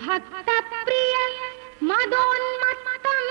భక్త ప్రియ మదోన్మత్తం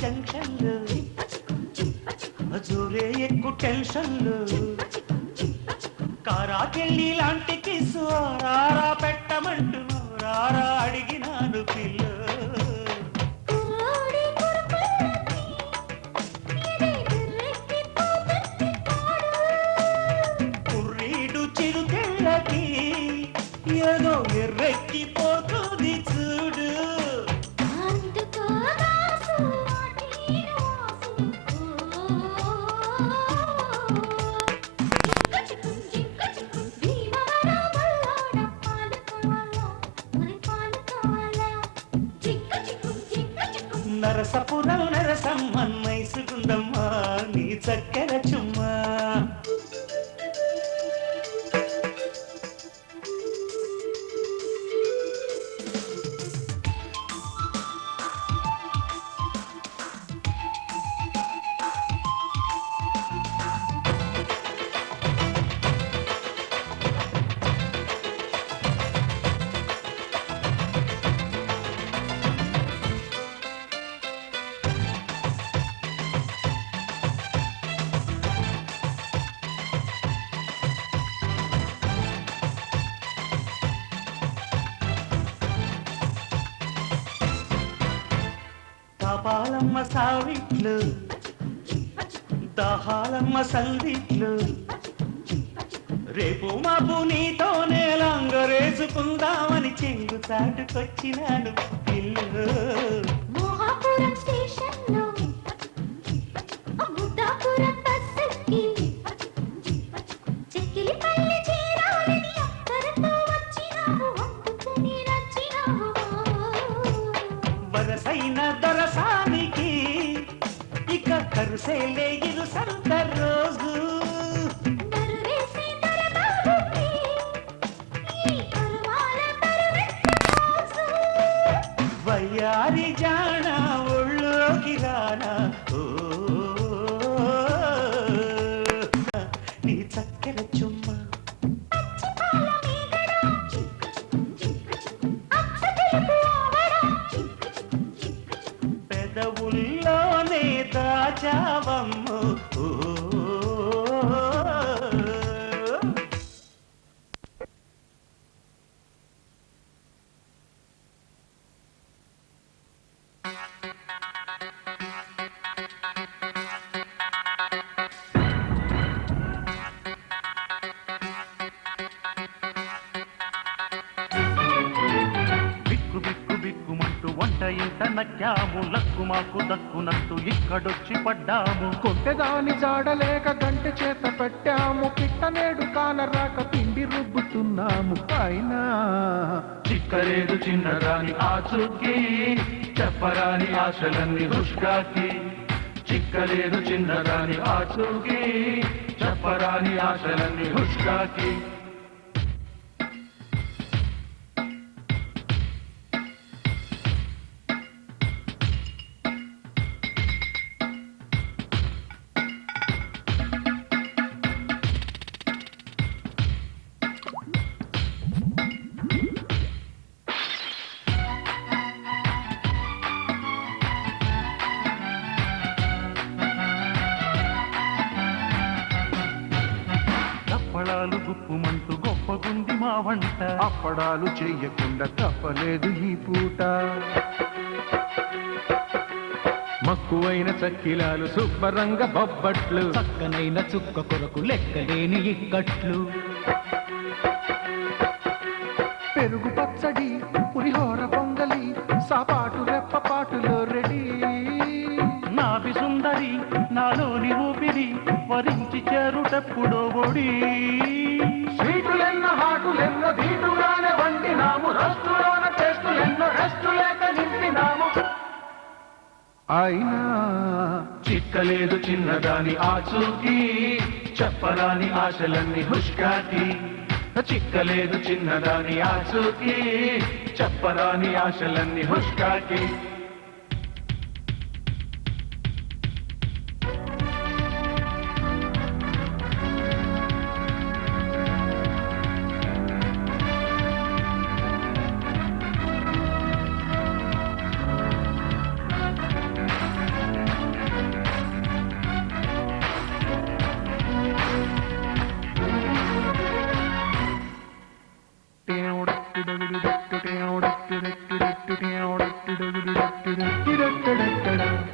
జంక్షన్లు జోరే ఎక్కువ టెన్షన్లు కారాకెళ్ళి లాంటి కిసు రారా పెట్టమంటూ రారా అడిగినాను పిల్ల కుర్రీడు చిరుకెళ్ళకి ఏదో ఎర్రెక్కిపోతుంది చూడు నరసపురం నరసమ్మన్మైసుకుందమ్మా నీ చక్కెర చుమ్మా పాలమ్మ సావిట్లు దాహాలమ్మ సందిట్లు రేపు మాపు నీతోనే లంగరేసుకుందామని చెంగు చాటుకొచ్చినాను పిల్లు వరసైన దొరసానికి ఇక కరుసేలే ఇరు సంత రోజు వయ్యారి జాణ ఒళ్ళోకి రానా నీ చక్కెర చుమ్మా పెదవుల్లోనే దాచావమ్ము ఇంట నక్కాము లక్కు మాకు దక్కునట్టు ఇక్కడొచ్చి పడ్డాము కొంటెదాని జాడలేక గంటె చేత పెట్టాము పిట్టనేడు కానరాక పిండి రుబ్బుతున్నాము అయినా చిక్కలేదు చిన్నదాని ఆచూకీ చెప్పరాని ఆశలన్నీ హుష్కాకి చిక్కలేదు చిన్నదాని ఆచూకీ చెప్పరాని ఆశలన్నీ హుష్కాకి అప్పడాలు గుప్పుమంటూ గొప్పగుంది మా వంట అప్పడాలు చెయ్యకుండా తప్పలేదు ఈ పూట మక్కువైన చక్కిలాలు శుభ్రంగ బొబ్బట్లు చక్కనైన చుక్క కొరకు లెక్కలేని ఇక్కట్లు పెరుగు పచ్చడి పులిహోర పొంగలి సాపాటు రెప్పపాటులో రెడీ నాభి సుందరి నాలోని ఊపిరి వరించి చేరుటెప్పుడో ఒడి స్వీటులెన్నో హాటులెన్నో దీటుగానే వండినాము రస్తులోన టెస్టులెన్నో రెస్టు లేక నింపినాము అయినా చిక్కలేదు చిన్నదాని ఆచూకీ చెప్పరాని ఆశలన్నీ హుష్కాకి చిక్కలేదు చిన్నదాని ఆచూకీ చెప్పరాని ఆశలన్నీ హుష్కాకి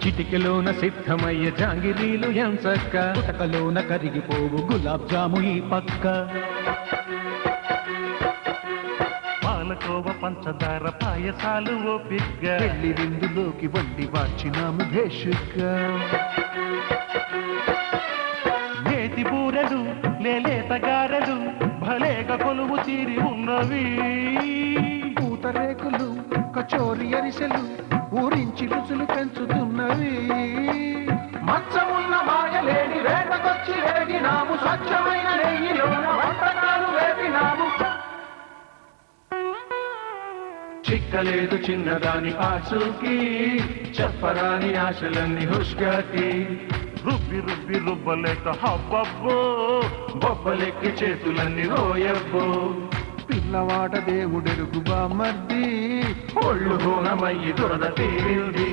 చిటికెలోన సిద్ధమయ్యే జాంగిరీలు ఎంచక్క పుటకలోన కరిగిపోవు గులాబ్ జాము ఈ పక్క. పాలకోవ పంచదార పాయసాలు ఓపిగ్గా పెళ్లి విందులోకి వండి వార్చినాము భేషుగ్గా. నేతి బూరెలు లేలేత గారెలు భలేగా కొలువు తీరి ఉన్నవి. పూతరేకులు కచోరి అరిసెలు ఊరించి రుచులు పెంచుతున్నవి. మచ్చమున్న మాయలేని వేటకొచ్చి వేగినాము, స్వచ్ఛమైన నెయ్యిలోన వంటకాలు వేపినాము. చిక్కలేదు చిన్నదాని ఆచూకి, చెప్పరాని ఆశలన్నీ హుష్గాకి. రుబ్బి రుబ్బి రుబ్బలేక హబ్బబ్బో బొబ్బలెక్కి చేతులన్నీ రోయబ్బో. పిల్లవాడ దేవుడెరుగు బామర్ది, ఒళ్ళు హోనమయ్యి దురద తీరింది.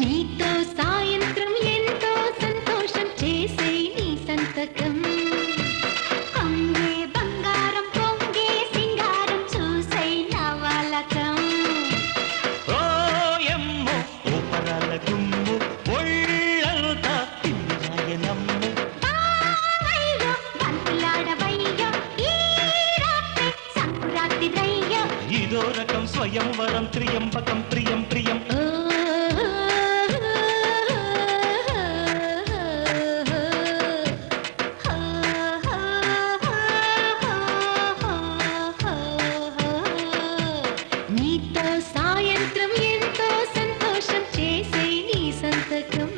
నీతో సాయంత్రం ఎంతో సంతోషం చేసే నీ సంతకం. పొంగే బంగారం పొంగే సింగారం చూసే నవలకం. ఓ ఎమ్మో ఓపరాల గుమ్ము ఒళ్ళంతా తిమ్మిరాయనమ్ము. బావయ్యో బంతులాడవయ్యో ఈ రాత్రి సంకురాత్రిదయ్యో. ఇదో రకం స్వయంవరం త్రియంబకం ప్రియం ప్రియం. నీతో సాయంత్రం ఎంతో సంతోషం చేసే నీ సంతకం.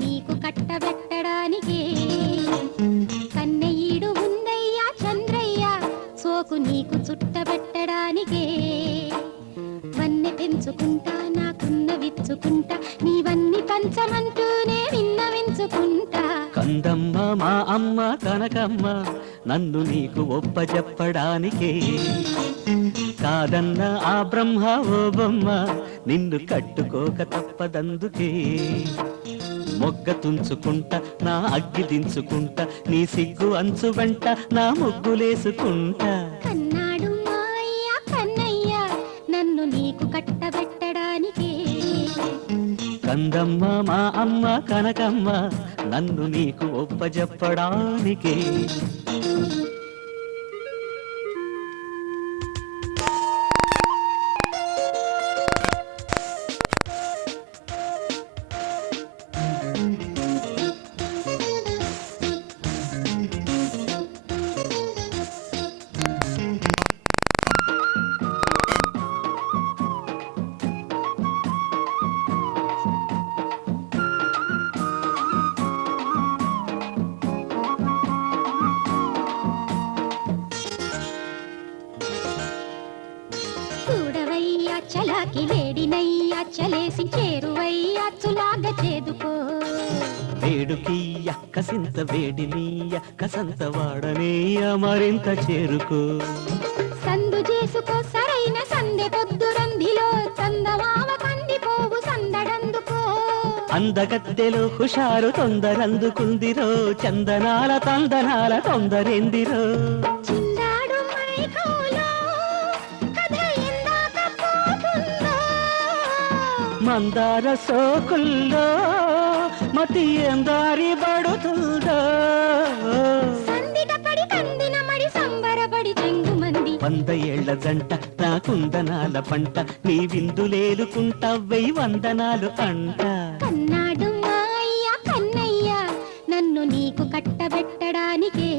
నీకు కట్టబెట్టడానికే కన్నెయ్యడు ఉందయ్యా చంద్రయ్య సోకు నీకు చుట్టబెట్టడానికే వన్నె పెంచుకుంటా నాకున్న విచ్చుకుంటా నీవన్నీ పంచమంటూనే విన్నవించుకుంటా కందమ్మ మా అమ్మ కనకమ్మ నన్ను నీకు ఒప్పజెప్పడానికే కాదన్న ఆ బ్రహ్మ ఓ బొమ్మ నిన్ను కట్టుకోక తప్పదందుకే మొగ్గ తుంచుకుంటా నా అగ్గి దించుకుంటా నీ సిగ్గు అంచు వెంట నా ముగ్గులేసుకుంటా కన్నాడు మా అయ్య కన్నయ్య నన్ను నీకు కట్టబెట్టడానికే కందమ్మ మా అమ్మ కనకమ్మ నన్ను నీకు ఒప్పజెప్పడానికే చూడవయ్యా చలాకి వేడినయ్యా చలేసి చేరువయ్యా చులాగా చేదుకో వేడుకీయ కసింత వేడినీయ కసంత వాడనీయ మరింత చేరుకో సందు చేసుకో సరైన సందె పొద్దు రంధిలో చందమామ కందిపోవు సందడందుకో అందగత్తెలో హుషారు తొందరందుకుందిరో చందనాల తందనాల తొందరెందిరో చిందాడు మైకోలో కథ ఎందాక పోతుందో మందార సోకుల్లో మతి ఎందారి పడుతుందో సందిట పడి కందిన మడి సంబరపడి చెంగు మంది 100 ఏళ్ల జంట నా కుందనాల పంట నీ విందులేలుకుంటా 1000 వందనాలు అంట కన్నాడు మా అయ్య కన్నయ్య నన్ను నీకు కట్టబెట్టడానికే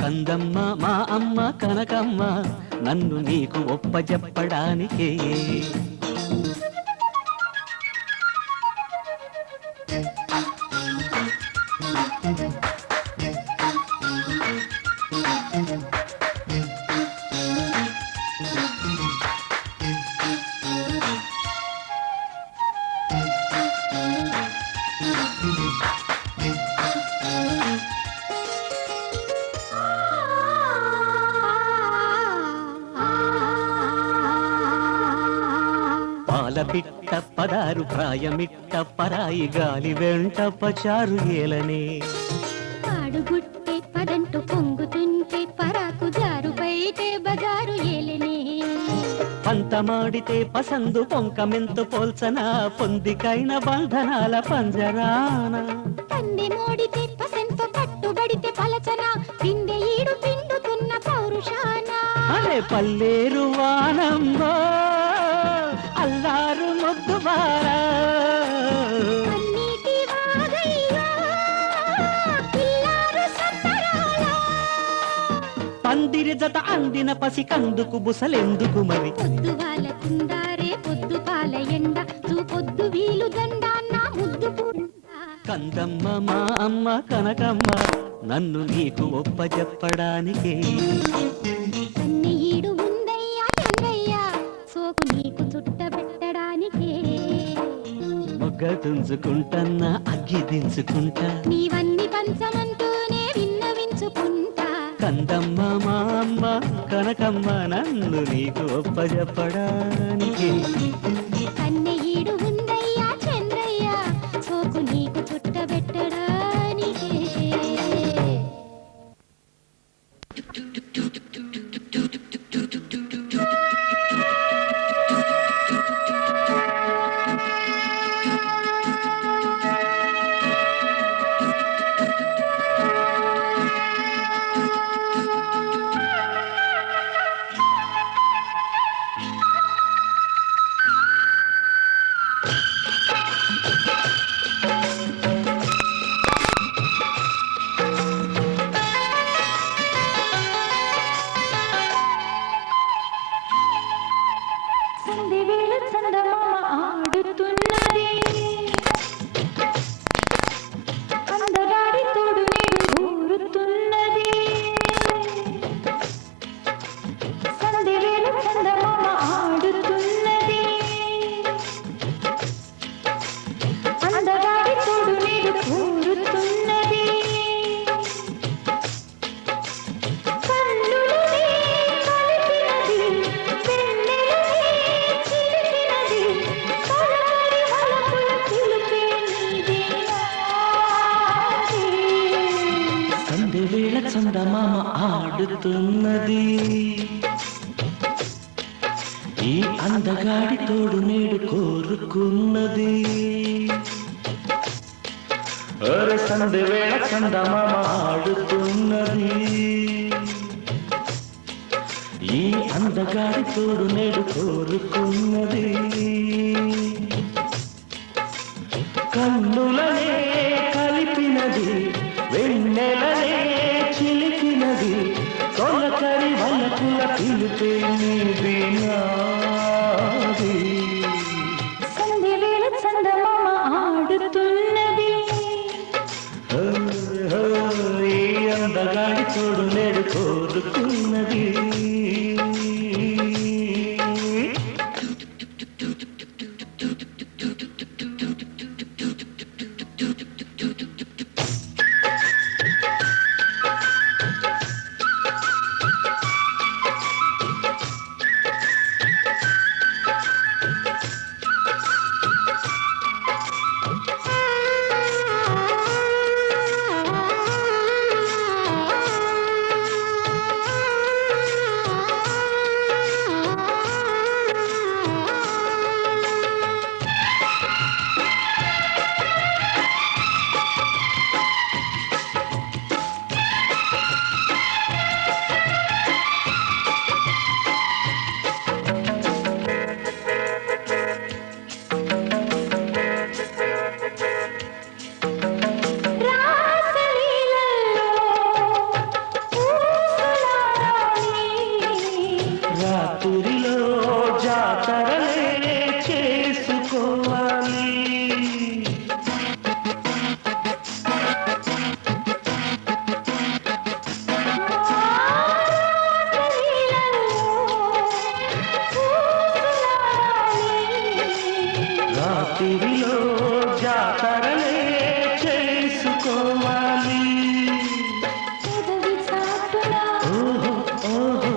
కందమ్మ మా అమ్మ కనకమ్మ నన్ను నీకు ఒప్పజెప్పడానికే పాలపిట్ట పదారు ప్రాయమిట్ట పరాయి గాలి వెంట పచారు ఏలనే పాడుగుట్టే పదంటూ పొంగుతుంటే పరాకు జారు బయటే బజారు ఏలనే పంతమాడితే పసందు పొంకమెంతు పోల్చన పొందికైన బంధనాల పంజరాన పందె మోడితే పసంతో కట్టుబడితే పలచన పిందె ఈడు పిండుతున్న పౌరుషాన అరే పల్లేరు వానంబో అల్లారు ముద్దుబారా అన్నిటి వాగయ్యా పిల్లారు సంబరాల పందిరి జత అందిన పసి కందుకు బుసలెందుకు మరి పొద్దు వాళ్ళ కుందారే పొద్దు పాల ఎండ పొద్దు వీలు దండ నా ముద్దు పూండా కందమ్మ మా అమ్మ కనకమ్మ నన్ను నీకు ఒప్పజెప్పడానికే కన్నెయ్యడు ఉందయ్యా చంద్రయ్య సోకు నీకు చుట్టబెట్టడానికే మొగ్గ తుంచుకుంటన్నా అగ్గి దించుకుంటా నీవన్నీ పంచమంటూనే విన్నవించుకుంటా కందమ్మ మా అమ్మ కనకమ్మ నన్ను నీకు ఒప్పజెప్పడానికే కన్నెయ్యడు ఉందయ్యా చంద్రయ్య సోకు నీకు చుట్టబెట్టడానికే చందమామ ఆడుతున్నది ఈ అందగాడి తోడు నేడు కోరుకున్నది అరే సంధ్య వేళ చందమామ ఆడుతున్నది ఈ అందగాడి తోడు నేడు కోరుకున్నది కన్నులనే కలిపినది వెన్నెలనే చిలికినది తొలకరి వలపుల పిలిపే నీది నాది సంధ్యవేళ చందమామ ఆడుతున్నది ఈ అందగాడి తోడు నేడు కోరుకున్నది రాత్రిలో జాతరలే చేసుకోవాలి రాత్రిలో జాతరలే చేసుకోవాలి ఓహో ఓహో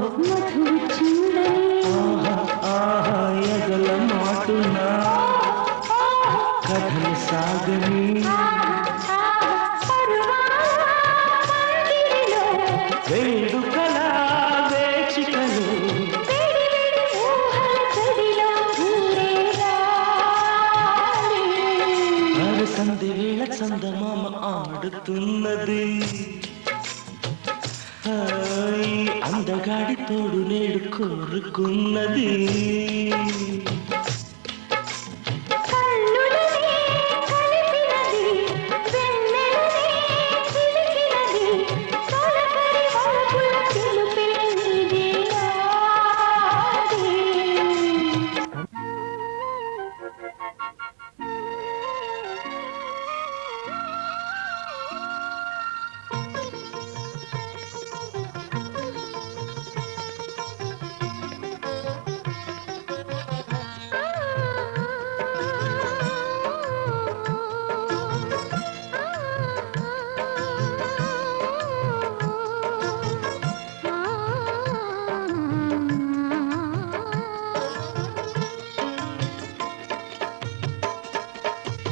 ఆహా ఎగల మాటునా కథలు సాగని వేడుకల వేచికలు సంధి వేళ చందమామ ఆడుతున్నది ఈ అందగాడి తోడు నేడు కోరుకున్నది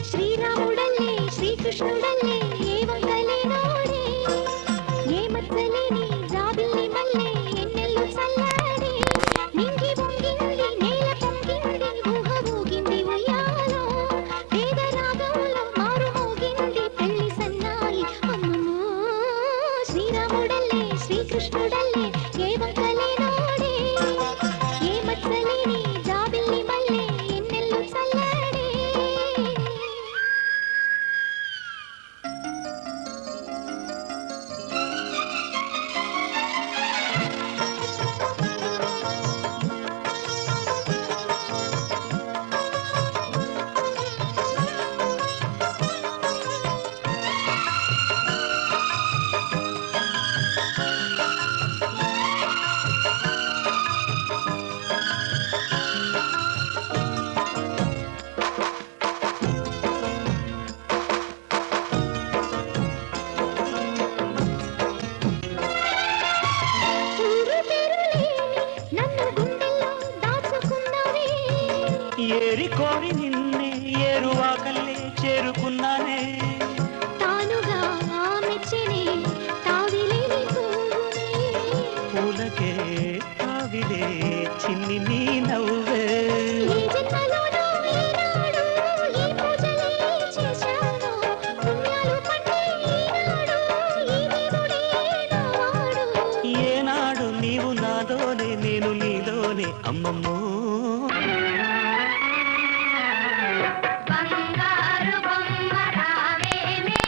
శ్రీరాముడల్లే శ్రీకృష్ణుడల్లే ఏ వంకలేనోడే ఏ మచ్చలేని జాబిల్లి మల్లె ఎన్నెల్లు చల్లాడే నింగి పొంగింది నేల పొంగింది ఊహ ఊగింది ఉయ్యాలో వేద రాగంలో మారు మోగింది పెళ్లి సన్నాయి అమ్మమ్మో శ్రీరాముడల్లే శ్రీకృష్ణుడల్లే ఏ వంకలేనోడే ఏ మచ్చలేని జాబిల్లి మల్లె ఎన్నెల్లు చల్లాడే అమ్మమ్మో బంగారు బొమ్మ రావేనే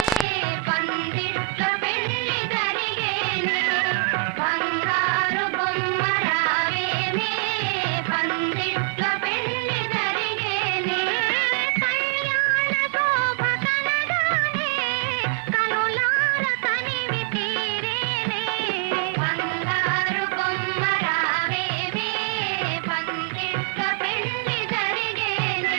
పందిట్ల పెళ్లి జరిగేనే బంగారు బొమ్మ రావేనే పందిట్ల పెళ్లి జరిగేనే కళ్యాణ శోభ కనగానే కనులార తనివి తీరేనే బంగారు బొమ్మ రావేనే పందిట్ల పెళ్లి జరిగేనే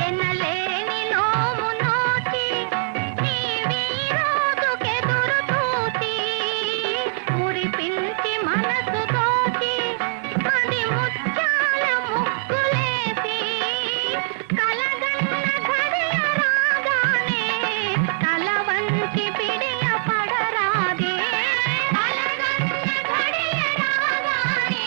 ఎనలేని నోము నోచి నీ వీరోదుకెదురు చూచి మురిపించి మనసు దోచి అది ముత్యాల ముగ్గులేసి కలగన్న ఘడియ రాగానే తల వంచి పిడియ పడరాదే కలగన్న ఘడియ రాగానే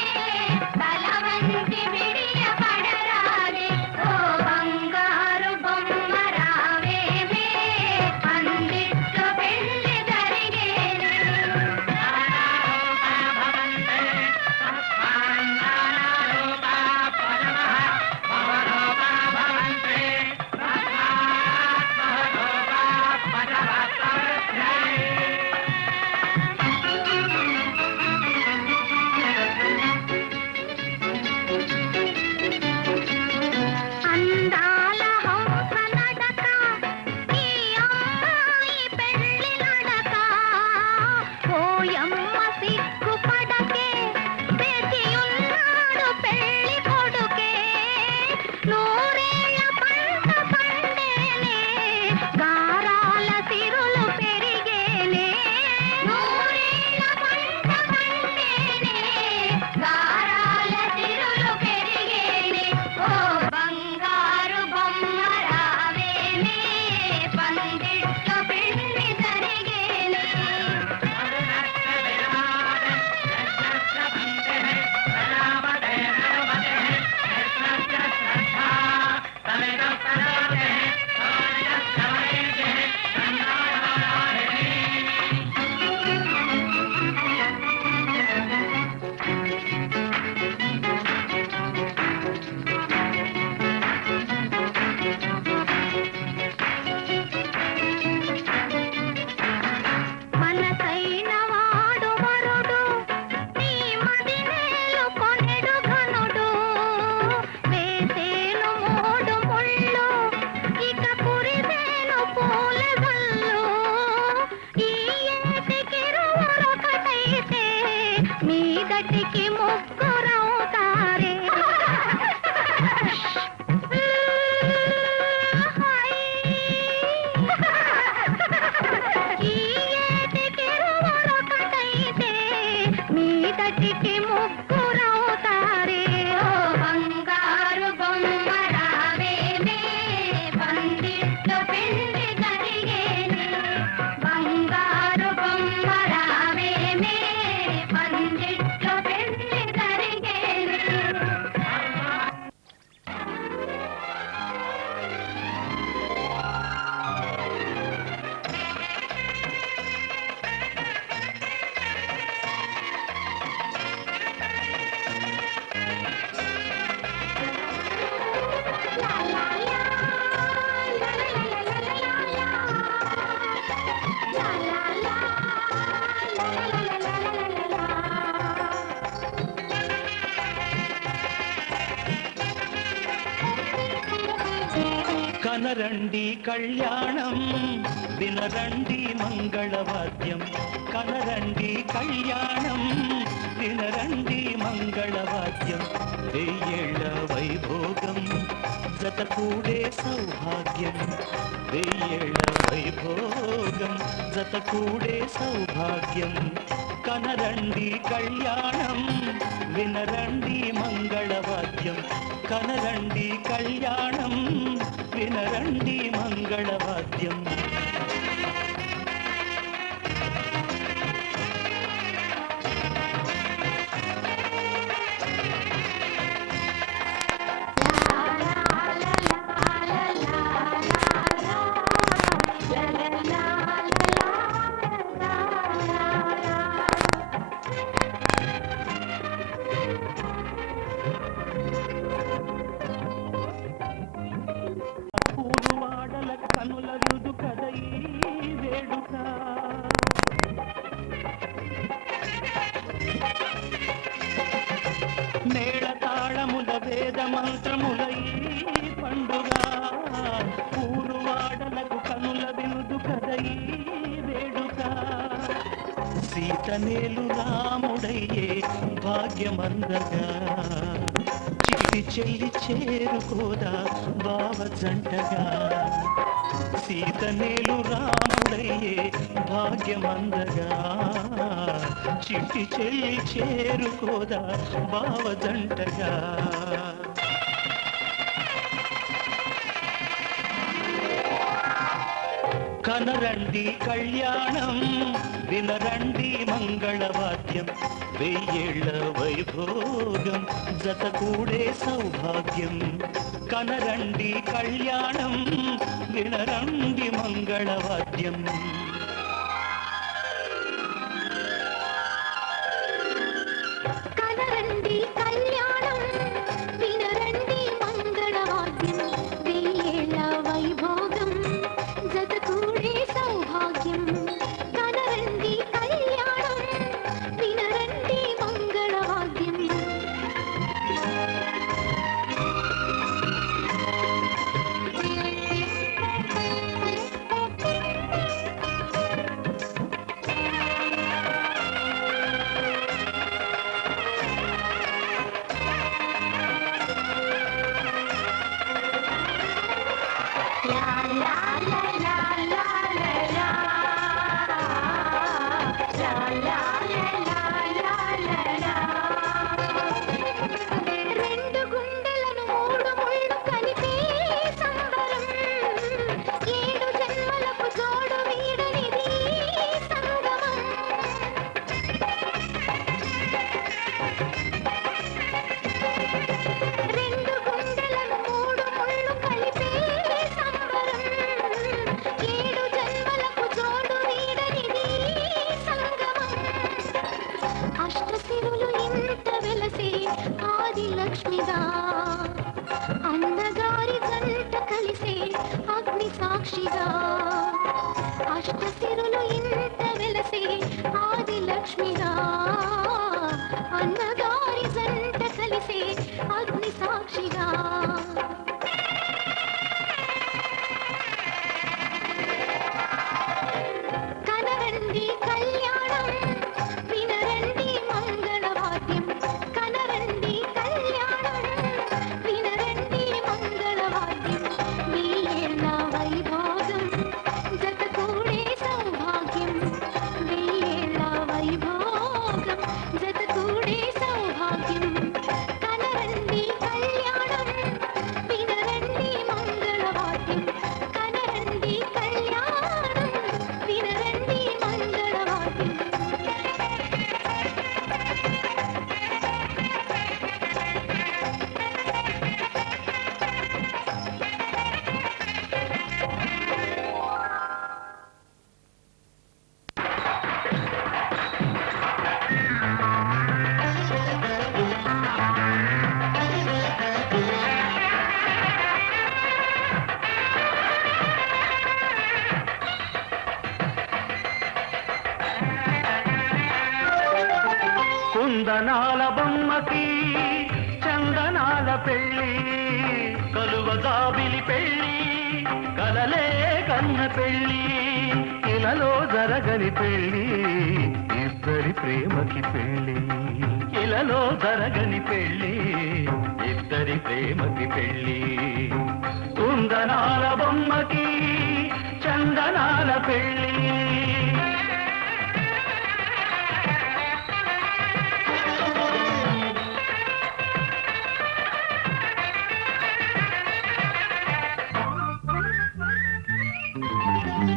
తల వంచి పిడియ పడరాదే ఓ బంగారు బొమ్మ రావేమే పందిట్లో పెళ్లి జరిగేనే అందాల హంస నడక ఈ అమ్మాయి పెళ్లి నడక ఓయమ్మ సిగ్గుపడకే వేచియున్నాడు పెళ్లి కొడుకే నూరేళ్ల పంట పండేనే గారాల సిరులు పెరిగేనే నూరేళ్ల పంట పండేనే గారాల సిరులు పెరిగేనే ఓ బంగారు బొమ్మ రావేనే పందిట్లో పెళ్లి జరిగేనే మనసైన వాడు వరుడు నీ మదినేలు కొనెడు ఘనుడు వేసేను మూడు ముళ్ళు ఇక కురిసేను పూల జల్లు ఈ ఏటికిరువురొకటైతే మీదటికి ముగ్గురవుతారే ఈ ఏటికిరువురొకటైతే మీదటికి ముగ్గురవుతారే ఓ బంగారు బొమ్మ రావేనే పందిట్లో పెళ్లి జరిగేనే బంగారు బొమ్మ రావేనే పందిట్లో పెళ్లి జరిగేనే కనరండి కళ్యాణం వినరండి మంగళవాద్యం కనరండి కళ్యాణం వినరండి మంగళవాద్యం వెయ్యేళ్ళ వైభోగం జతకూడే సౌభాగ్యం వెయ్యేళ్ళ వైభోగం జతకూడే సౌభాగ్యం కనరండి కళ్యాణం వినరండి మంగళవాద్యం కనరండి కళ్యాణం వినరండి మంగళవాద్యం మంత్రముల ఈ పండుగ ఊరు వాడలకు కనుల వినుదు కద ఈ వేడుక సీతనేలు రాముడయ్యే భాగ్యమందగా చిట్టి చెల్లి చేరుకోదా బావ జంటగా సీతనేలు రాముడయ్యే భాగ్యమందగా చిట్టి చెల్లి చేరుకోదా బావ జంటగా కనరండి కళ్యాణం వినరండి మంగళవాద్యం వెయ్యేళ్ల వైభోగం జత కూడే సౌభాగ్యం కనరండి కళ్యాణం వినరండి మంగళవాద్యం కనరండి కళ్యాణం వినరండి మంగళవాద్యం వెయ్యేళ్ల వైభోగం జత కూడే సౌభాగ్యం కనరండి కళ్యాణం వినరండి మంగళవాద్యం రెండు గుండెలను మూడు ముళ్ళు కలిపే సంబరం ఏడు జన్మలకు జోడు వీడనిది సంగమం రెండు గుండెలను మూడు ముళ్ళు కలిపే సంబరం ఏడు జన్మలకు జోడు వీడనిది సంగమం అష్టసిరులు ఇంత వెలసే ఆది లక్ష్మిగా అన్నగారి జంట కలిసే అగ్ని సాక్షిగా అష్టసిరులు ఇంత వెలసే ఆది లక్ష్మిగా అన్నగారి జంట కలిసే అగ్ని సాక్షిగా కనరండి కళ్యాణం వినరండి మంగళవాద్యం కనరండి కళ్యాణం వినరండి మంగళవాద్యం వెయ్యేళ్ల వైభోగం జత కూడే సౌభాగ్యం వెయ్యేళ్ల వైభోగం జత కూడే సౌభాగ్యం కనరండి కళ్యాణం వినరండి మంగళవాద్యం కనరండి కళ్యాణం వినరండి మంగళవాద్యం కుందనాల బొమ్మకి చందనాల పెళ్ళి కలువ గాబిలి పెళ్ళి కలలే కన్న పెళ్ళి ఇలలో జరగని పెళ్ళి ఇద్దరి ప్రేమకి పెళ్ళి ఇలలో జరగని పెళ్ళి ఇద్దరి ప్రేమకి పెళ్ళి కుందనాల బొమ్మకి చందనాల పెళ్ళి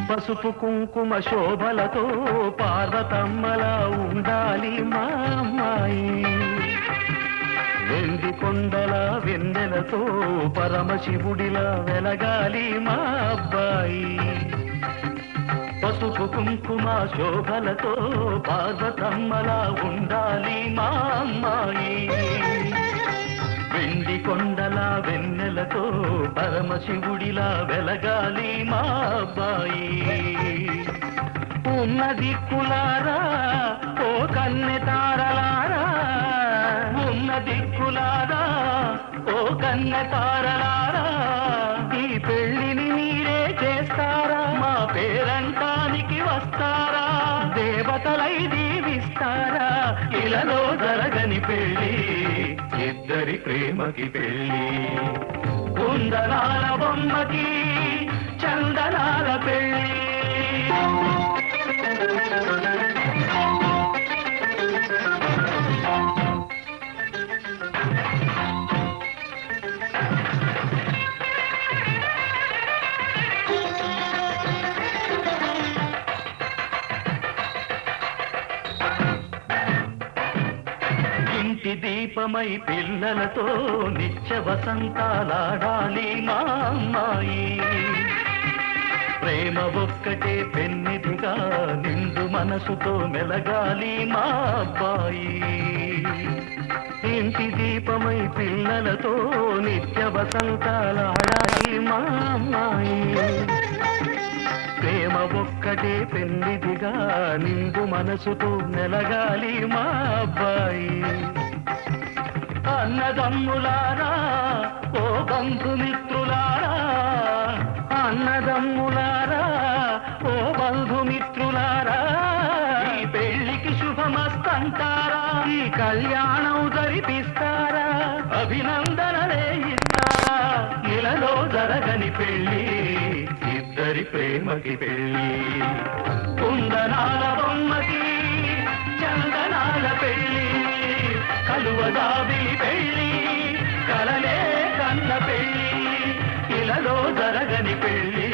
పసుపు కుంకుమ శోభలతో పార్వతమ్మలా ఉండాలి మా అమ్మాయి వెండి కొండల వెన్నెలతో పరమశివుడిలా వెలగాలి మా అబ్బాయి పసుపు కుంకుమ శోభలతో పార్వతమ్మలా ఉండాలి మా అమ్మాయి వెండి కొండల వెన్నెలతో పరమశివుడిలా వెలగాలి మా అబ్బాయి ఉన్న దిక్కులారా ఓ కన్నె తారలారా ఉన్న దిక్కులారా ఓ కన్నె కన్న తారలారా ఈ పెళ్లిని మీరే చేస్తారా మా పేరంటానికి వస్తారా దేవతలై దీవిస్తారా ఇలాలో జరగని పెళ్లి ఇద్దరి ప్రేమకి పెళ్లి కుందనాల బొమ్మకి చందనాల పెళ్లి ఇంటి దీపమై పిల్లలతో నిత్య వసంతాలాడాలి మా అమ్మాయి ప్రేమ ఒక్కటే పెన్నిదిగా నిండు మనసుతో మెలగాలి మా అబ్బాయి ఇంటి దీపమై పిల్లలతో నిత్య వసంతాలాడాలి మా అమ్మాయి ప్రేమ ఒక్కటే పెన్నిదిగా నిండు మనసుతో మెలగాలి మా అబ్బాయి అన్నదమ్ములారా ఓ బంధుమిత్రులారా అన్నదమ్ములారా ఓ బంధుమిత్రులారా ఈ పెళ్లికి శుభమస్తంటారా ఈ కళ్యాణం జరిపిస్తారా అభినందనలే ఇస్తారా ఇలాలో జరగని పెళ్లి ఇద్దరి ప్రేమకి పెళ్లి కుందనాల బొమ్మకి చందనాల పెళ్లి కలువదాబి పెళ్లి కలలే కన్న పెళ్లి ఇలాలో జరగని పెళ్లి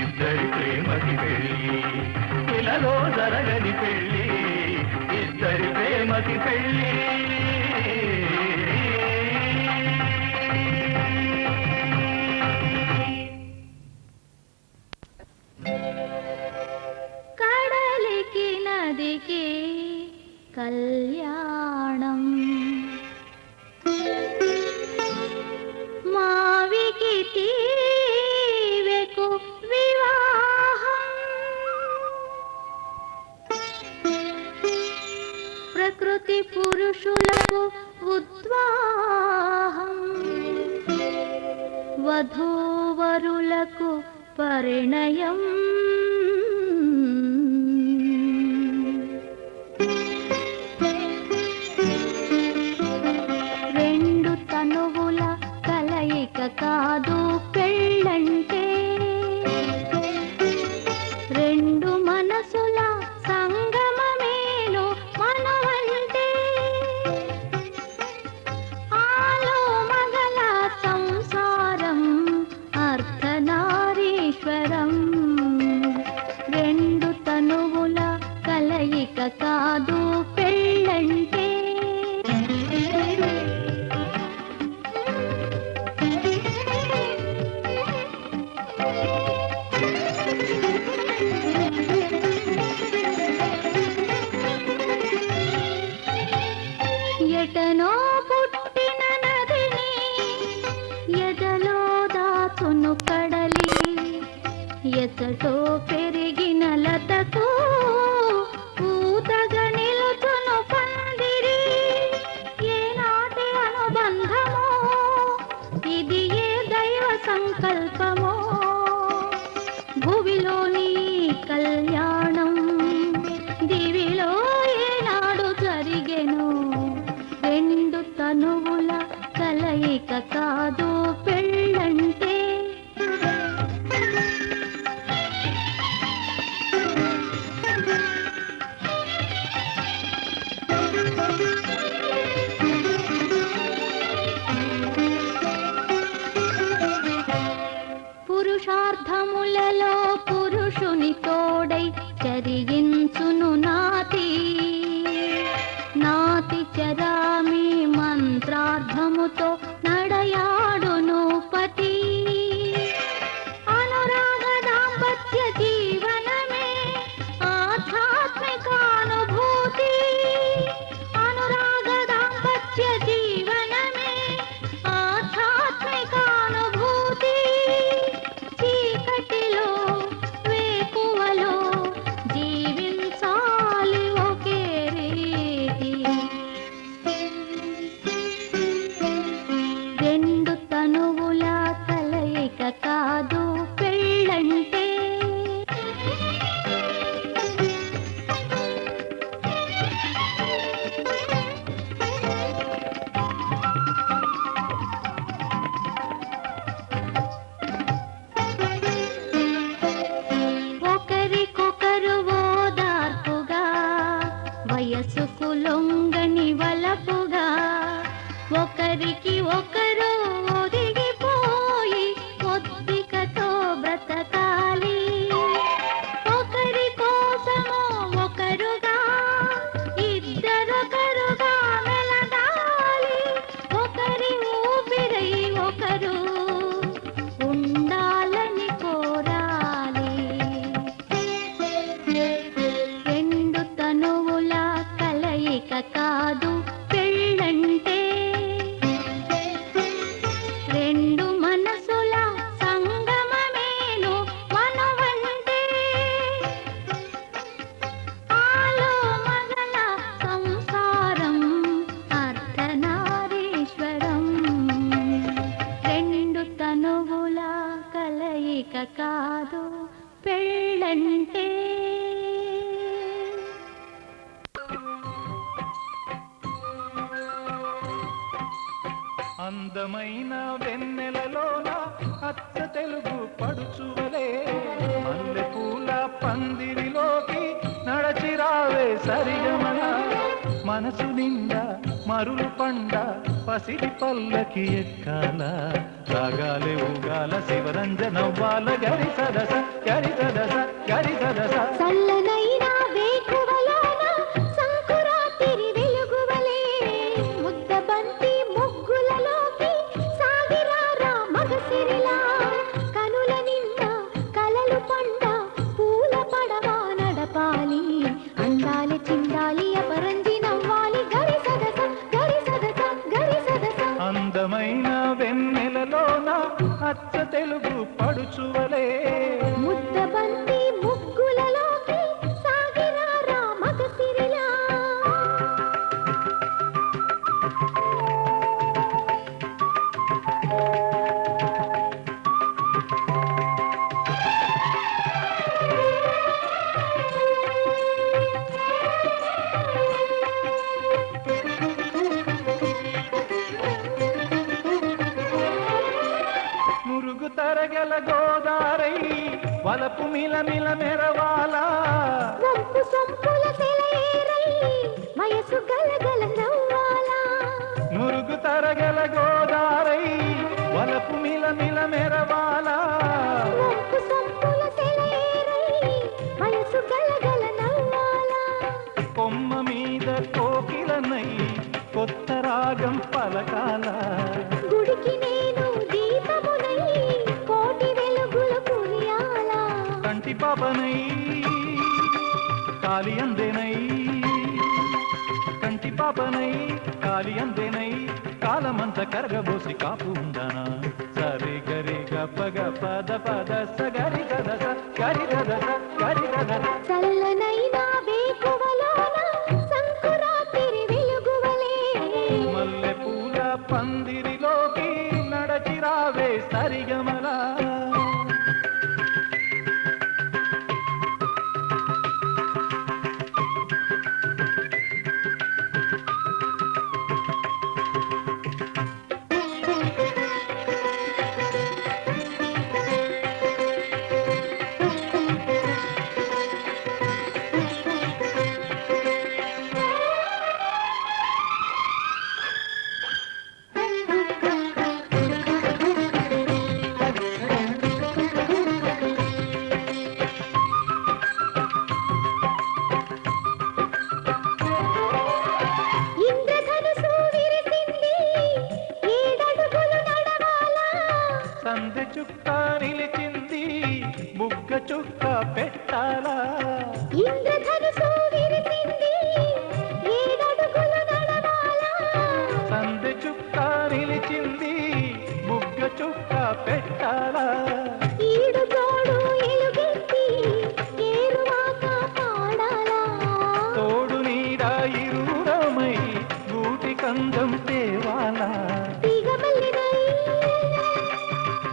ఇద్దరి ప్రేమకి పెళ్లి ఇలాలో జరగని పెళ్లి ఇద్దరి ప్రేమకి పెళ్లి కడలికి నదికి కళ్యాణం మావికి తీవెకు వివాహం ప్రకృతి పురుషులకు ఉద్వాహం వధూవరులకు పరిణయం రెండు తనువుల కలయిక కాదు పెళ్ళంటే రెండు మనసుల సంగమమేను మనవంటే ఆలో మగల సంసారం అర్ధనారీశ్వరం రెండు తనువుల కలయిక కాదు పెళ్ళంటే ఎటనో పుట్టిన నదిని ఎదలో దాచును కడలి ఎచ్చటో పెరిగిన లతకు పూతగా నిలుచును పందిరి ఏనాటి అనుబంధమో ఇది ఏ దైవ సంకల్పమో భువిలోని కళ్యాణం దివిలో ఏనాడు జరిగెను రెండు తనువుల కలయిక కాదు పెళ్ళంటే పురుషార్థములలో పురుషుని తోడై చరించును నాతి నాతి చరామి మంత్రార్థముతో నడయాడును పతి అనురాగ దాంపత్య జీవనమే ఆధ్యాత్మికానుభూతి అనురాగ దాంపత్య జీవనమే ఆధ్యాత్మికానుభూతి చీకటిలో వేకువలో జీవించాలి ఒకే రీతి రెండు ఒకరికి ఒకరు ఒదిగిపోయి ఒద్దికతో బ్రతకాలి. ఒకరి కోసము ఒకరుగా ఇద్దరొకరుగా మెలగాలి. ఒకరి ఊపిరై ఒకరు ఉండాలని కోరాలి. రెండు తనువుల కలయిక కాదు పెళ్ళంటే, రెండు మనసుల సంగమమేను మనువంటే. ఆలో మగల సంసారం అర్ధనారీశ్వరం. రెండు తనువుల కలయిక కాదు పెళ్ళంటే. అందమైన వెన్నెలలోన అచ్చ తెలుగు పడుచువలే మల్లెపూల పందిరిలోకి నడచిరావే సరిగమన. మనసు నిండా మరులు పండ పసిడి పల్లకి ఎక్కాల. రాగాలే ఊగాల శివరంజనవ్వాల గరి సదస గరి సదస గరి సదస. చల్లనైన వేకువలోన సంకురాతిరి వెలుగువలే ముద్దబంతి ముగ్గులలోకి సాగిరారా మగసిరిలా. కనుల నిండా కలలు పండ పూల పడవ నడపాలి. అందాలి చిందాలి అపరంజి నవ్వాలి గరి సదస గరి సదస గరి సదస. అందమైన వెన్నెలలోన అచ్చ తెలుగు పడుచువలే ముద్దబంతి ముగ్గులలోకి సాగిరారా మగసిరిలా. మురుగు తరగల గోదారై వలపు మిలమిల మెరవాలా. వంపు సొంపుల సెలయేరై వయసు గలగల నవ్వాలా. మురుగు తరగల గోదారై వలపు మిలమిల మెరవాలా. వంపు సొంపుల సెలయేరై వయసు గలగల నవ్వాలా. కొమ్మ మీద కోకిలనై కొత్త రాగం పలకాల. గుడికి నేను దీపమునై కోటి వెలుగులు కురియాలా. కంటి పాపనై కాలి అందేనై కంటి పాపనై కాలి అందేనై కాలమంత కరగబోసి కాపు ఉందనా. సరి గరి గపగ పద పద సగరి గదస గరి గదస గరి గదస. చల్లనైన వేకువలోన సంకురాతిరి వెలుగువలే మల్లెపూల పందిరిలోకి నడచిరావే సరిగమలా. ఇంద్రధనుసు విరిసింది ఏడడుగులు నడవాలా. సందె చుక్క నిలిచింది బుగ్గ చుక్క పెట్టాలా. ఇంద్రధనుసు విరిసింది ఏడడుగులు నడవాలా. సందె చుక్క నిలిచింది బుగ్గ చుక్క పెట్టాలా. ఈడు జోడు ఎలుగెత్తి ఏరువాక పాడాలా. తోడు నీడ ఇరువురమై గూటి కందం తేవాలా. తీగమల్లినై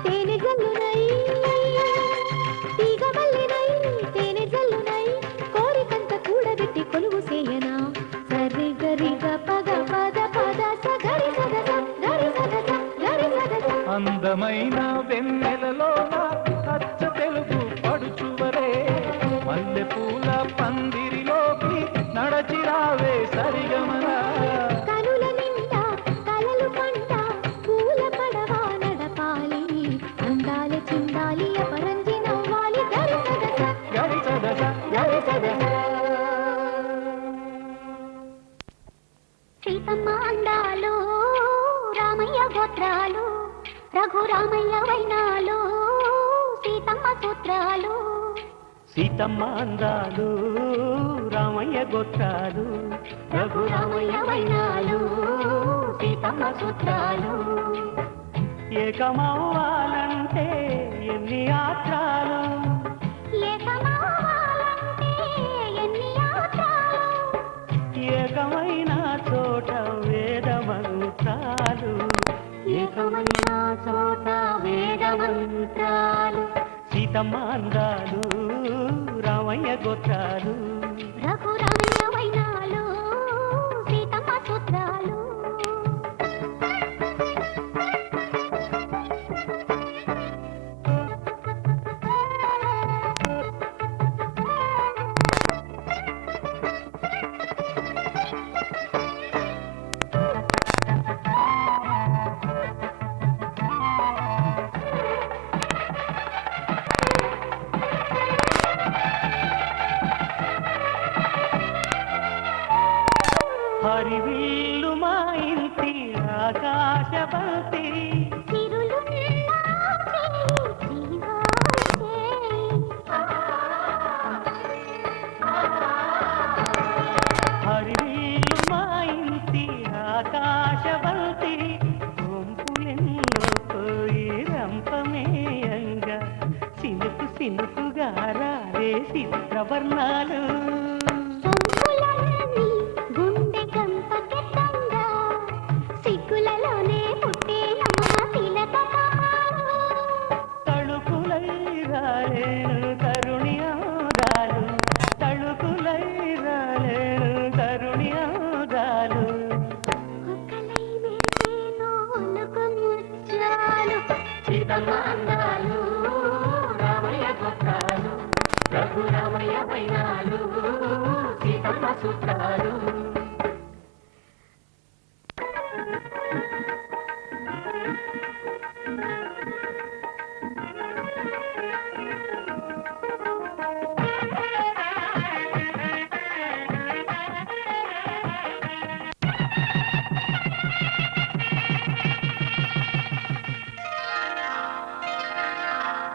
తేనె జల్లునై తీగమల్లినై తేనె జల్లునై కోరికంత కూడబెట్టి కొలువు చేయనా. సరి గరి గపగ పద పద సగరి సదస గరి సదస గరి సదస. అందమైన వెన్నెలలోన అచ్చ తెలుగు పడుచువలే మల్లెపూల పందిరిలోకి నడచిరావే సరిగమలా. కనుల నిండా కలలు పంట రామయ్య గోత్రాలు రఘురామయ్య వైనాలు సీతమ్మ సూత్రాలు సీతమ్మ అందాలు రామయ్య గోత్రాలు రఘురామయ్య వైనాలు సీతమ్మ సూత్రాలు ఏకమవ్వాలంటే ఎన్ని ఆత్రాలు ఏకమవ్వాలంటే ఎన్ని యాత్రాలు ఏకమైన చోట వేద మంత్రాలు ఏకమైన చోట వేద మంత్రాలు సీతమ్మ అందాలు రామయ్య గోత్రాలు రఘురామయ్య వైనాలు సీతమ్మ సూత్రాలు హరివిల్లు మా ఇంటి ఆకాశపతి హరివిల్లు మా ఇంటి ఆకాశపతి కొంపులెన్నో పోయి రంపమేయంగా సినుకు సినుకుగా రాలే చిత్రవర్ణాలు గుండె గంపకెత్తంగా సిగ్గులలోనే పుట్టే నమ్మ తిలక తళుకులై రాలేను తరుణి ఆదాలు తళుకులై రాలేను తరుణి ఆదాలు ఒక్కలై మెరిసేనో ఒలుకు ముత్యాలు సీతమ్మ అందాలు రామయ్య గోత్రాలు రఘురామయ్య వైనాలు సీతమ్మ సూత్రాలు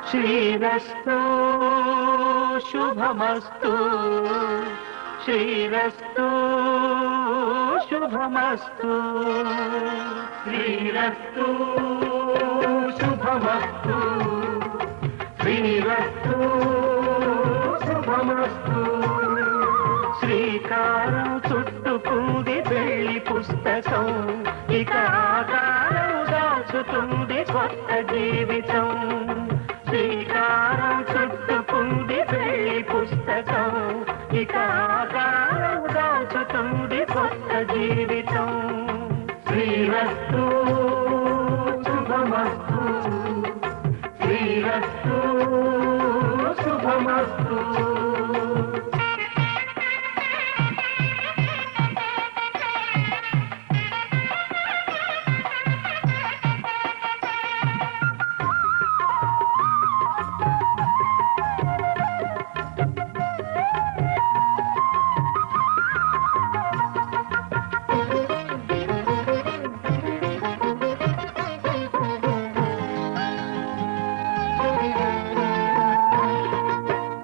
శ్రీరస్తు శుభమస్తు శ్రీరస్తు శుభమస్తు శ్రీరస్తు శుభమస్తు శ్రీరస్తు శుభమస్తు శ్రీకారం చుట్టుకుంది పెళ్లి పుస్తకం ఇక ఆకారం దాచుతుంది కొత్త జీవితం శ్రీకారం చుట్టుకుంది పెళ్లి పుస్తకం ఇక ఆకారం దాచుతుంది కొత్త జీవితం శ్రీరస్తు శుభమస్తు శ్రీరస్తు శుభమస్తు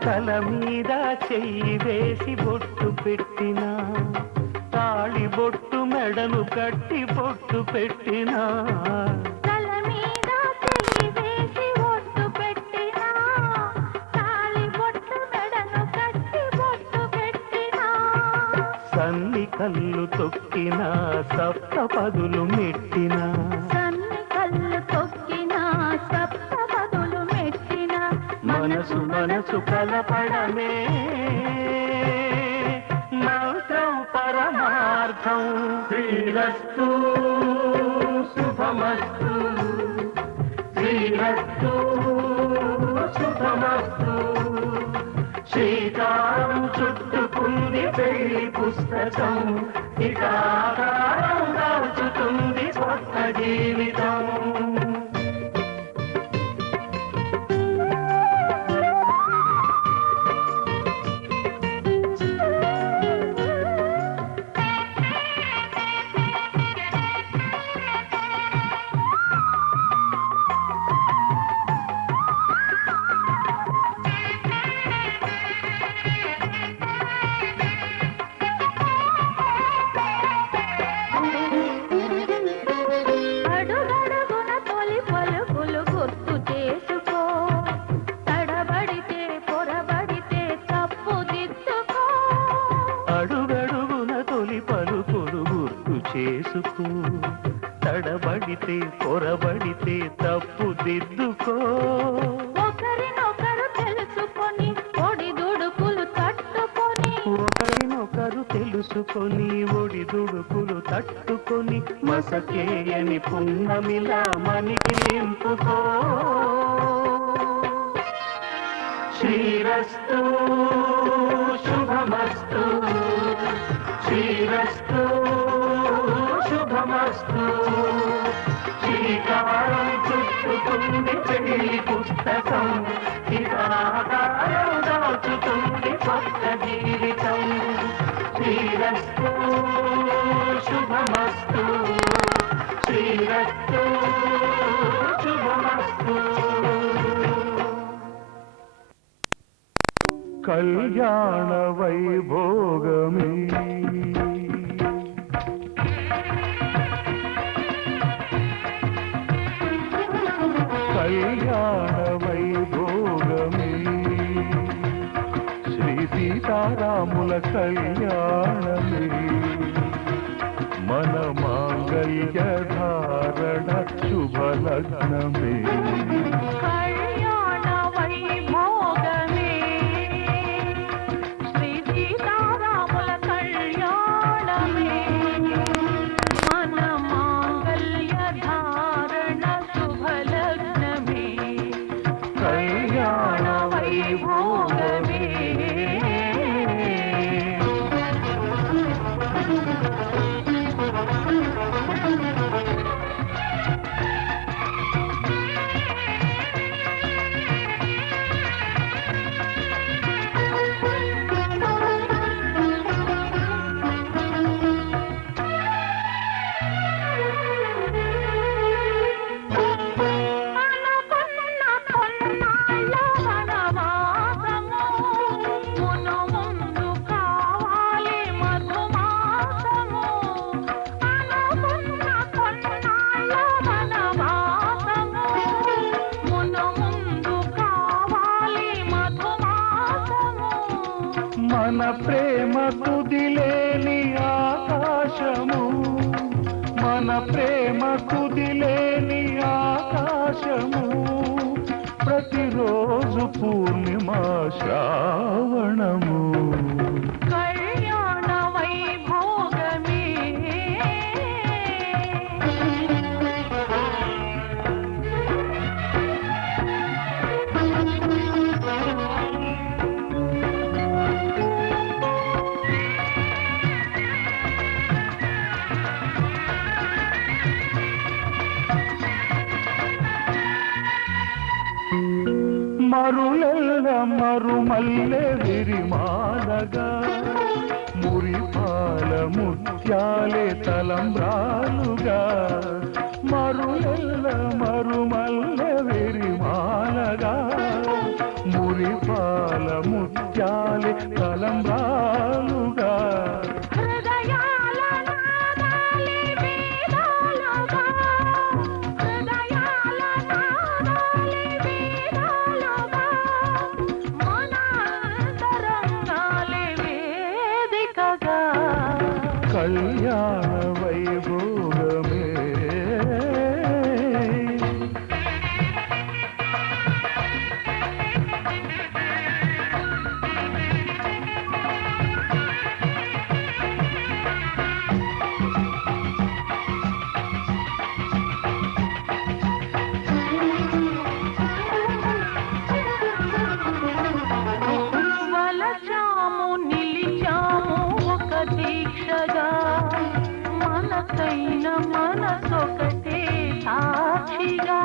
తల మీద చెయ్యి వేసి బొట్టు పెట్టినా తాళి బొట్టు మెడలు కట్టి బొట్టు పెట్టినా తల మీద చెయ్యి వేసి ఒట్టు పెట్టినా తాళి బొట్టు మెడను కట్టి బొట్టు పెట్టినా సన్ని కళ్ళు తొక్కినా సప్త పదులు మెట్టినా సన్ని కళ్ళు తొక్కినా సప్త పదులు మెట్టినా మనసు మనసు కలపడమే మంత్రం పరమార్థం శ్రీరస్తు శుభమస్తు శ్రీరస్తు శుభమస్తు శ్రీకారం చుట్టుకుంది పెళ్లి పుస్తకం ఇక ఆకారం దాచుతుంది కొత్త జీవితం తెలుసుకో, తడబడితే పొరబడితే తప్పు దిద్దుకో. ఒకరినొకరు తెలుసుకొని ఒడిదుడుకులు తట్టుకొని, ఒకరినొకరు తెలుసుకొని ఒడిదుడుకులు తట్టుకొని మసకేయని పున్నమిలా మనికి నింపుకో. శ్రీరస్తు శుభమస్తు, శ్రీరస్తు శుభమస్తు. శ్రీకారం చుట్టుకుంది పెళ్లి పుస్తకం, ఇదాకారం దాచుతుంది కొత్త జీవితం. శ్రీరస్తు శుభమస్తు, శ్రీరస్తు శుభమస్తు. కళ్యాణ వైభోగమే కళ్యాణ వైభోగమే, శ్రీ సీతారాముల కళ్యాణమే, మన మాంగళ్య ధారణ శుభలగ్నమే. కళ్యాణ వైభోగమే, శ్రీ సీతారాముల కళ్యాణమే, మన మాంగళ్య ధారణ శుభలగ్నమే. కళ్యాణ వైభోగమే. అనుకున్న కొన్నాళ్ళ వనవాసము, మును ముందు కావాలి మధుమాసము. అనుకున్న కొన్నాళ్ళ వనవాసము, మును ముందు కావాలి మధుమాసము. మన ప్రేమ కుదిలేని ఆకాశము, మన ప్రేమ కుదిలేని ఆకాశము, ప్రతిరోజు పూర్ణిమా శ్రావణము. కళ్యాణ వైభోగమే. మరులెల్ల మరుమల్లె విరిమాలగా, మురిపాల ముత్యాలే తలంబ్రాలుగా. మరులెల్ల మరుమల్లె విరిమాలగా, మురిపాల ముత్యాలే తలంబ్రాలుగా. హృదయాల నాదాలే వేదాలుగా, హృదయాల నాదాలే వేదాలుగా, మన అంతరంగాలే వేదికగా. కళ్యాణ వైభోగమే. వలచాము నిలిచాము ఒక దీక్షగా, మనసైన మనసొకటే సాక్షిగా.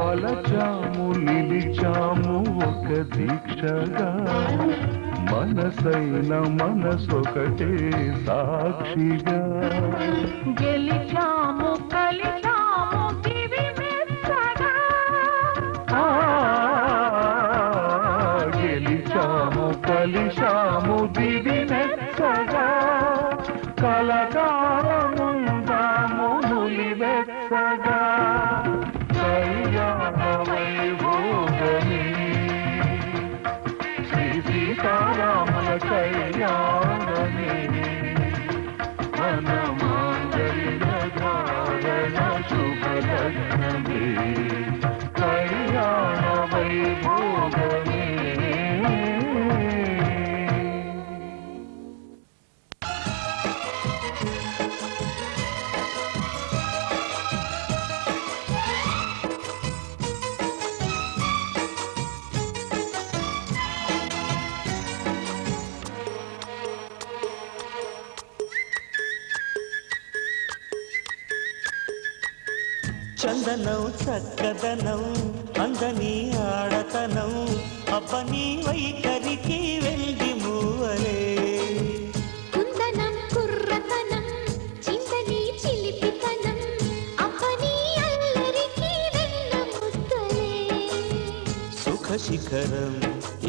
వలచాము నిలిచాము ఒక దీక్షగా, మనసైన మనసొకటే సాక్షిగా. గెలిచాము కలిచాము దివి మెచ్చగా, ఆ, గెలిచాము కలిశాము దివి మెచ్చగా, కలకాలముందాము నులివెచ్చగా. కళ్యాణ వైభోగమే, శ్రీ సీతారాముల కళ్యాణమే, మన మాంగళ్య చందనం చక్కదనం అందని ఆడతనం అబ్బని వైఖరికి వెళ్ళి మూవలే కుందనం కుర్రతనం చింతని చిలిపితనం అప్పని అల్లరికి వెన్న ముద్దలే సుఖ శిఖరం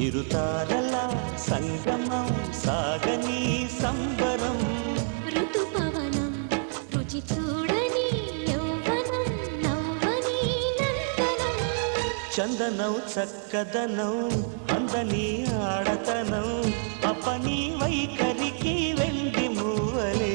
ఇరుతారల సంగమం సాగని సంబరం ఋతుపవనం రుచి చూడని యౌవనం నవ్వని నందనం చందనం చక్కదనం అందని ఆడతనం అప్పని వైఖరికి వెళ్ళి మూవలే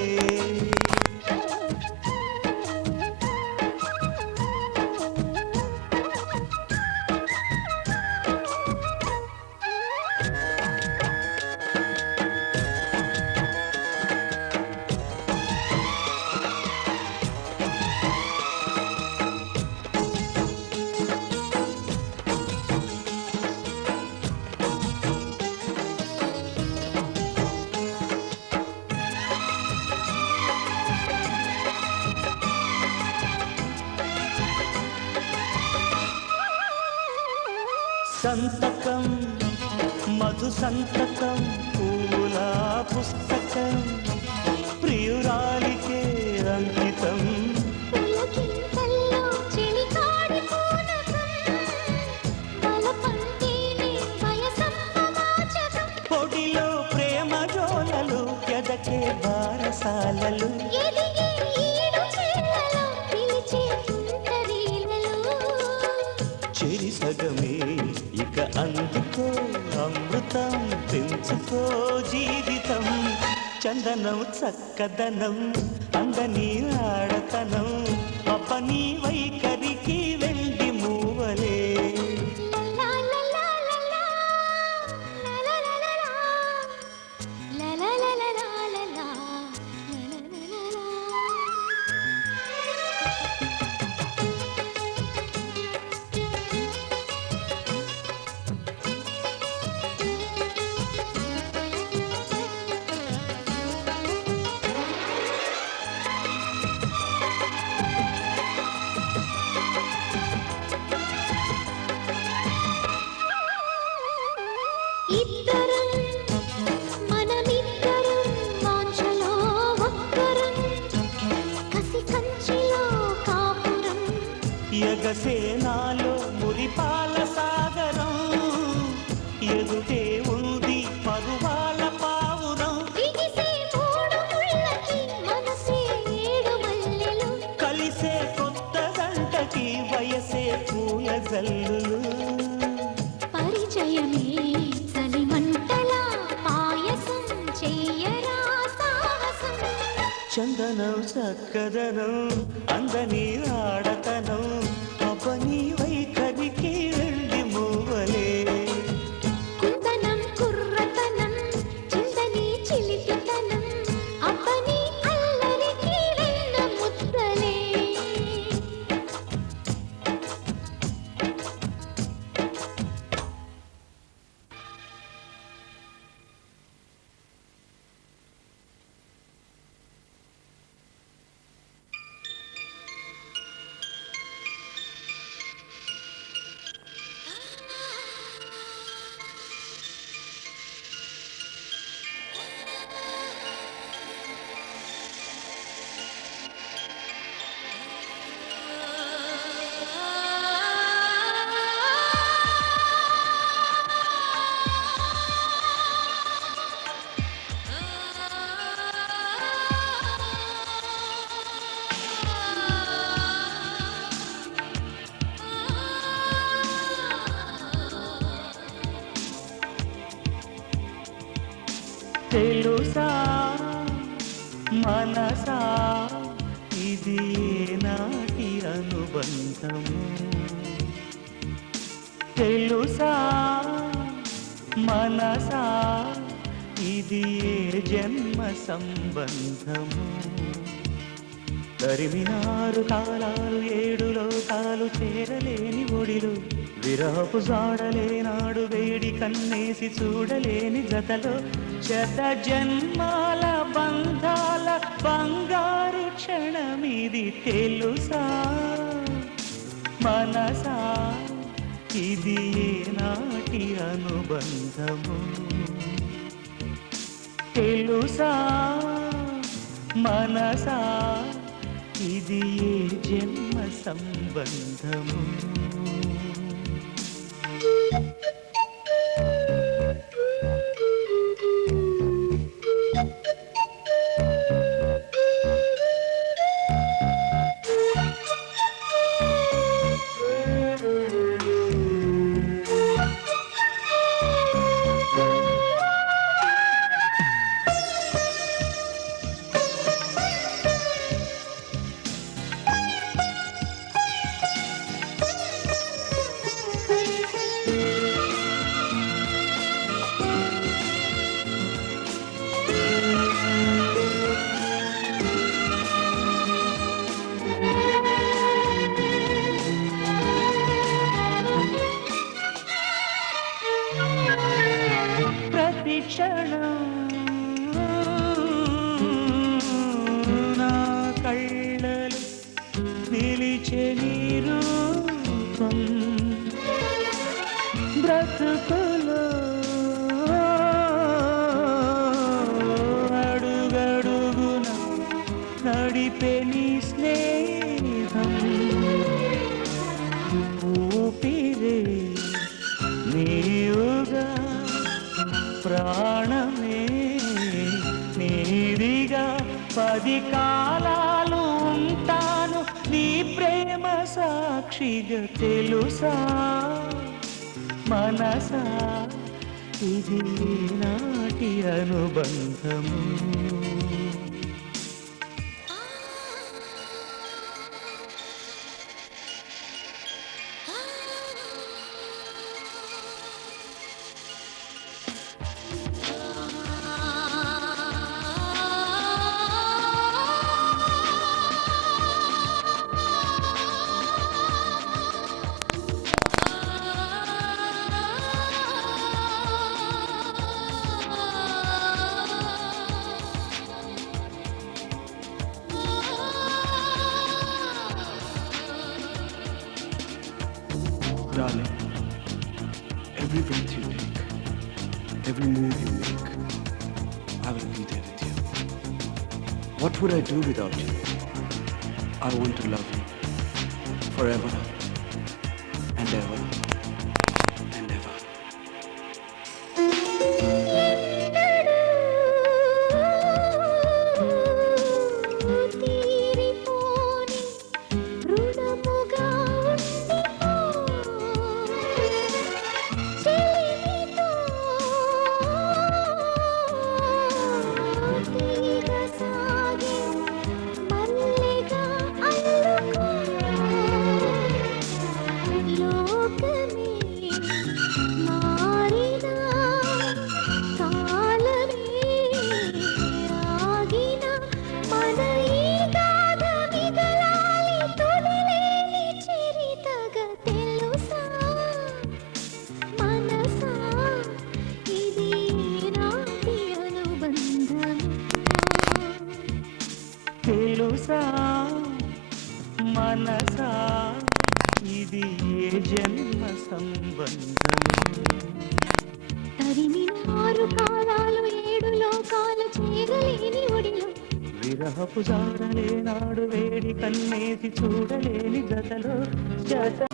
సంతకం మధు సంతకం పూల పుస్తకం ప్రియురాలికే అంకితం పులకింతల్లో చెలికాడి పూనకం బలపంటేనే వయసమ్మ వాచకం పొడిలో ప్రేమ జోలలు ఎదకే బారసాలలు ఎదిగే ఈడు చేలలో పిలిచే తుంటరీలలో చెరి సగమే ఇక అందుకో అమృతం పెంచుకో జీవితం చందనం చక్కదనం అందని ఆడతనం అప్పని వైఖరికి వెళ్ళి మూవలే లా లా లా లా లా లా లా లా లా లా లా లా లా లా లా లా లా ఇద్దరం మనమిద్దరం వాంఛలో ఒక్కరం కసి కంచిలో కాపురం యగసేనాలో మురిపాల సాగరం ఎదుటే ఉంది పరువాల పావురం బిగిసే మూడు ముళ్ళకి మనసే ఏడు మల్లెలు కలిసే కొత్త గంటకి వయసే పూల జల్లులు పరిచయమే చలిమంటల పాయసం చెయ్యరా సాహసం చందనం చక్కదనం అందని ఆడతనం అపని వైఖరికి వెళ్ళి మూవలే కుందనం కుర్రతనం చిందని చిలిపితనం అప్పని అల్లరికి వెన్న ముద్దలే తెలుసా మనసా ఇది నాటి అనుబంధము తెలుసా మనసా ఇది ఏ జన్మ సంబంధము తరిమినారు కాలాలు ఏడు లోకాలు చేరలేని ఒడిలు విరహపు జాడలేనాడు వేడి కన్నేసి చూడలేని జతలో శత జన్మాల బంధాల బంగారు క్షణమిది తెలుసా మనసా ఇది ఏనాటి అనుబంధము తెలుసా మనసా ఇది ఏ జన్మ సంబంధము క్షణం నా కళ్ళలు నిలిచే నీ రూపం బ్రతుకులో అడుగడుగున నడిపే నీ స్నేహం ఊపిరే నీవుగా ప్రాణమే నీదిగా 10 కాలాలు ఉంటాను నీ ప్రేమ సాక్షిగా తెలుసా మనసా ఇది నాటి అనుబంధము Darling, every breath you take, every move you make, I will be there with you. What would I do without you? I want to love you forever and ever and ever. తెలుసా మనసా ఇది ఏ జన్మ సంబంధం తరిమిన 6 కాలాలు 7 లోకాలు చేరలేని ఒడిలో విరహపు జాడలే నాడు వేడి కన్నేసి చూడలేని జతలో జత